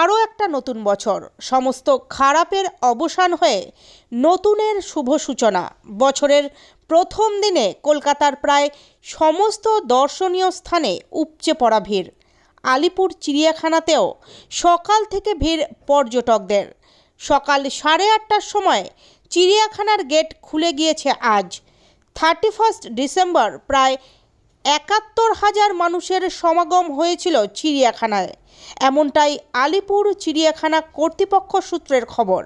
আরও একটা নতুন বছর, সমস্ত খারাপের অবসান হয়ে নতুনের শুভ সূচনা। বছরের প্রথম দিনে কলকাতার প্রায় সমস্ত দর্শনীয় স্থানে উপচে পড়া ভিড়। আলিপুর চিড়িয়াখানাতেও সকাল থেকে ভিড় পর্যটকদের। সকাল 8:30টার সময় চিড়িয়াখানার গেট খুলে গিয়েছে। আজ 31 ডিসেম্বর প্রায় 71,000 মানুষের সমাগম হয়েছিল চিড়িয়াখানায়, এমনটাই আলিপুর চিড়িয়াখানা কর্তৃপক্ষ সূত্রের খবর।